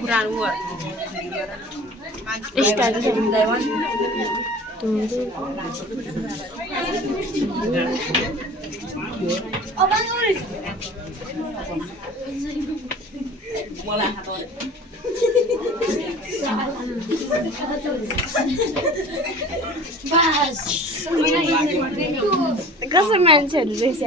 पुरानो हो कसो मान्छेहरू रहेछ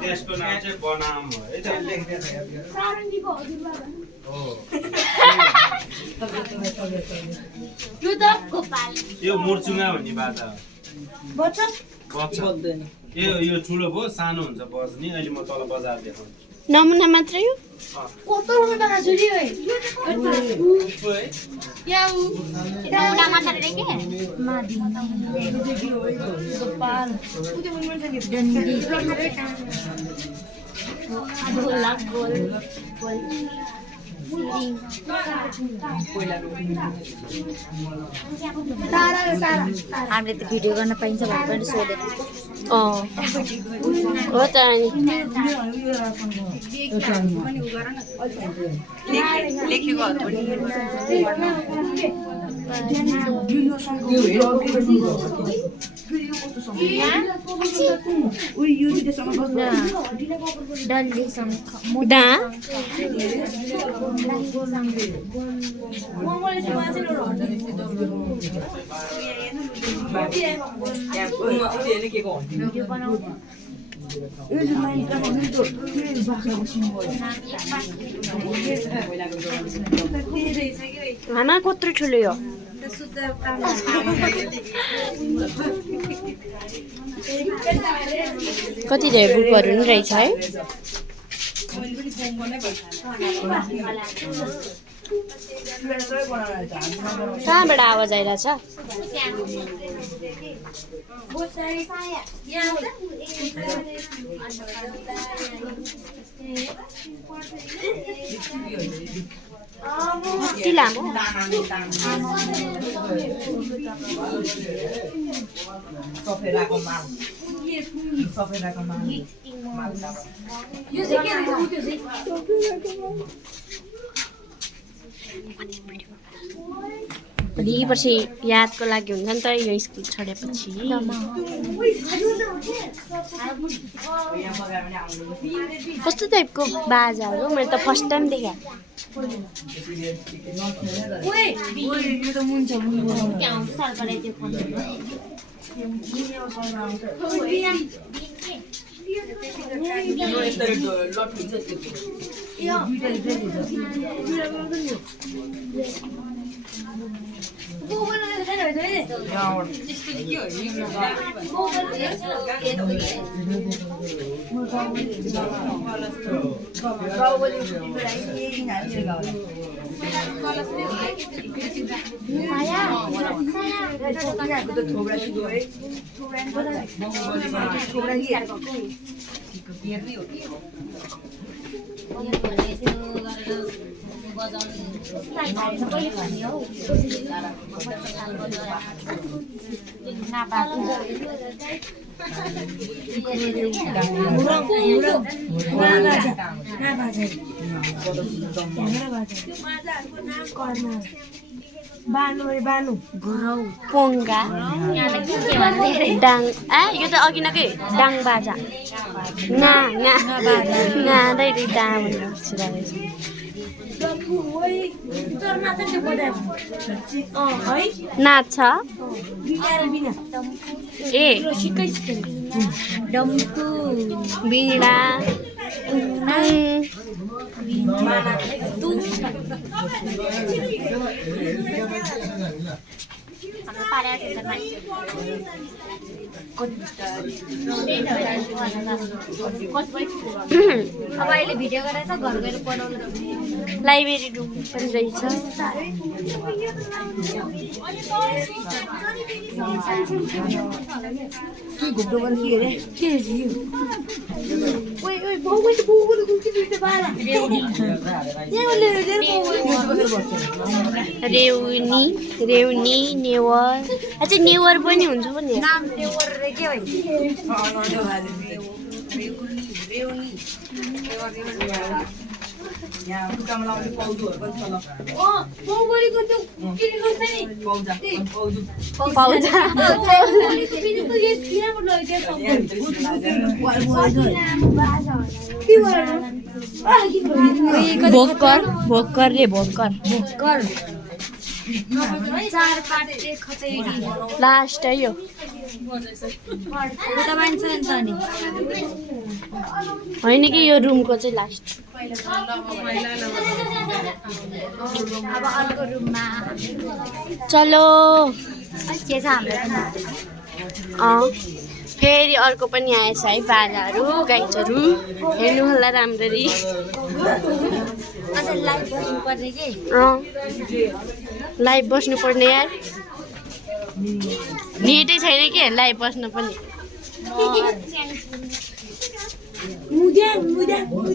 त्यसको नाम चाहिँ बनाम हो है त यो मुर्चुङ्गा भन्ने बाजा हो यो ठुलो भयो सानो हुन्छ बज्ने अहिले म तल बजार देखाउँछु नमुना मात्रै हो हामीले त भिडियो गर्न पाइन्छ भनेर पनि सोधेन हो त आमा कत्रो ठुलो यो कति धेरै बुकहरू पनि रहेछ है कहाँबाट आवाज आइरहेछ कति लामो भोलिपर्सि यादको लागि हुन्छ नि त यो स्कुल छोडेपछि कस्तो टाइपको बाजाहरू मैले त फर्स्ट टाइम देखेँ बानु पोङ्गा डाङ यो त अघि नकै डाङ बाजा ना नाच्छ ए डम्फु बिडा अब अहिले भिडियो गरेर त घर गएर पढाउनु लाइब्रेरी रुम पनि रहेछ रेउनी रेउनी नेवर अझै नेवर पनि हुन्छ पनि नाम नेवर रे के भन्छ भोकर भोकर रे भोकर भोकर चार पाटे खचेडी लास्ट है यो उता मान्छ नि त नि होइन कि यो रुमको चाहिँ लास्ट अब अर्को रुममा चलो के छ हाम्रो फेरि अर्को पनि आएछ है बाजाहरू गाइजहरू हेर्नु होला राम्ररी अझ लाइभ बस्नुपर्ने के लाइभ बस्नुपर्ने यार नेटै छैन के लाइभ बस्नु पनि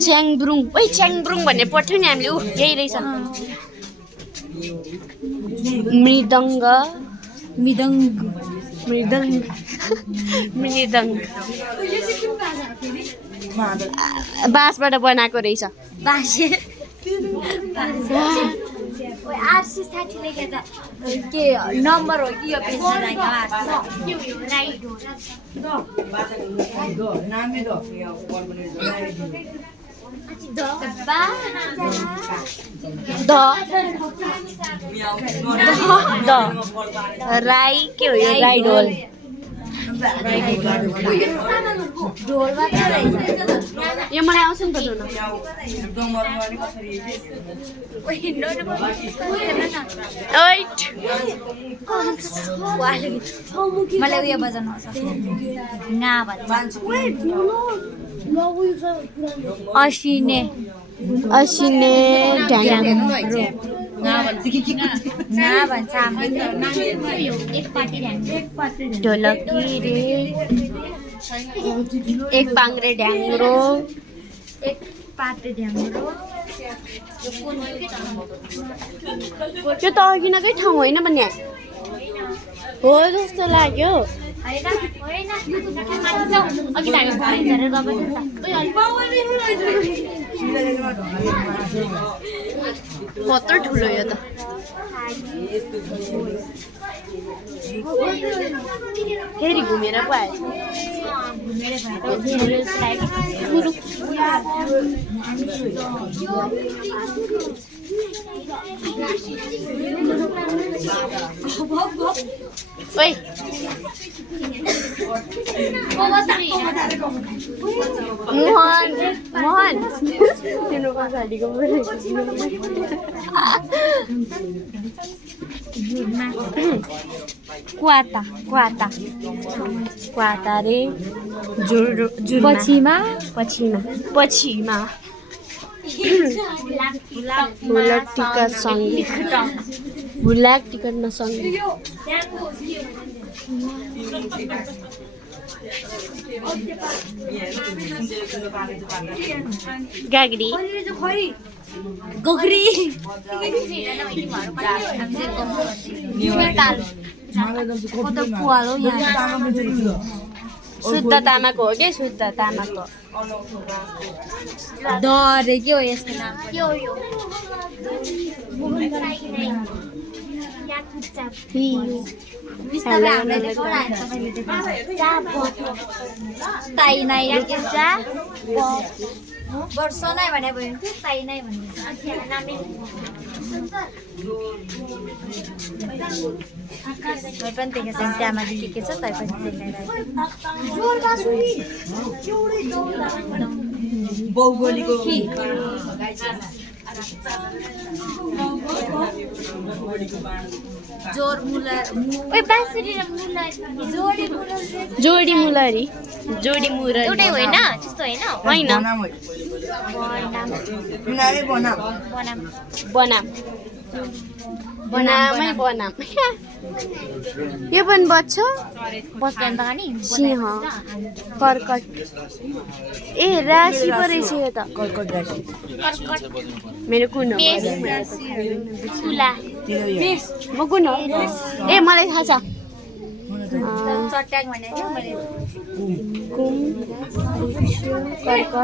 च्याङब्रुङ ओइ च्याङब्रुङ भन्ने पढ्थ्यौँ नि हामीले यही रहेछ मृदङ्ग मृदङ्ग मृदङ्ग मृदङ्ग बाँसबाट बनाएको रहेछ बासे आरसी 60 लेखेछ के नम्बर हो कि यो पेजमा राई के हो यो राई ढोल यो मलाई आउँछ नि त मलाई उयो बजाउनु आउँछ ना भन्छ असिने असिने ढ्याङ्ग्रो ना भन्छ ढोलकी रे एक पाङ्रे ढ्याङ्ग्रो एक पाटे ढ्याङ्ग्रो त्यो त अघिनकै ठाउँ होइन भने हो जस्तो लाग्यो कत्रो ठुलो यो त फेरि घुमेर पो आएछ ओइ मोहन मोहन तिम्रो पछाडिको क्वाता क्वाता क्वाता रे जुर पछिमा पछिमा पछिमा हुलक टिकट सँगै हुलाक टिकटमा सँगै गाग्री गोग्री शुद्ध तामाको हो कि शुद्ध तामाको डरे के हो यसको नाम ताई नाई वर्ष नै भने भयो ताई नै भन्ने पनि देखेछ त्यहाँमा के छ तै पनि भौगोलिक जोर मुला ओइ बाँसुरी र मुला जोडी मुला जोडी मुलरी जोडी मुरली एउटै होइन त्यस्तो होइन होइन बनाम बनामै बनाम यो पनि बज्छ बस्दैन त नि सिंह कर्कट ए राशि पो रहेछ यो त मेरो कुन हो तुला म कुन हो ए मलाई थाहा छ चट्याङ भने नि मैले कुम कर्कट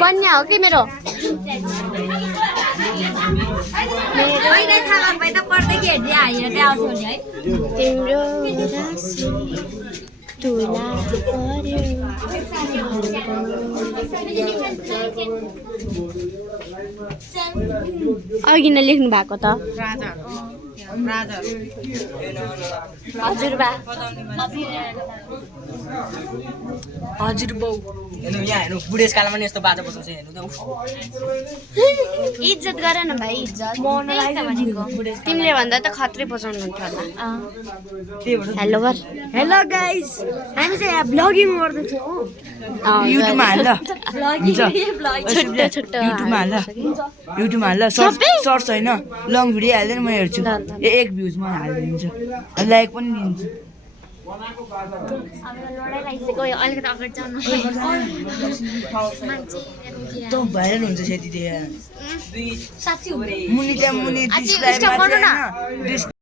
कन्या हो कि मेरो अहिले थाहा भए त पढ्दै के हेर्दै आएर चाहिँ आउँथ्यो नि है तिम्रो राशि तुला अघि नै लेख्नु भएको त हजुरबा हजुरबाउ हेर्नु यहाँ हेर्नु बुढेसकालमा नि यस्तो बाजा बजाउँछ हेर्नु त इज्जत गर न भाइ इज्जत तिमीले भन्दा त खत्रै बजाउनु हुन्थ्यो होला हेलो गर हेलो गाइज हामी चाहिँ यहाँ ब्लगिङ गर्दैछौँ युट्युबमा हाल छोटो छोटो युट्युबमा हाल सर्च होइन लङ भिडियो हाल्दैन म हेर्छु एक भ्युजमा हालिदिन्छु लाइक पनि दिन्छु लडाइँ लागिसक्यो अलिकति अगाडि जानु त भाइरल हुन्छ त्यति साँच्ची मुनि त्यहाँ मुनि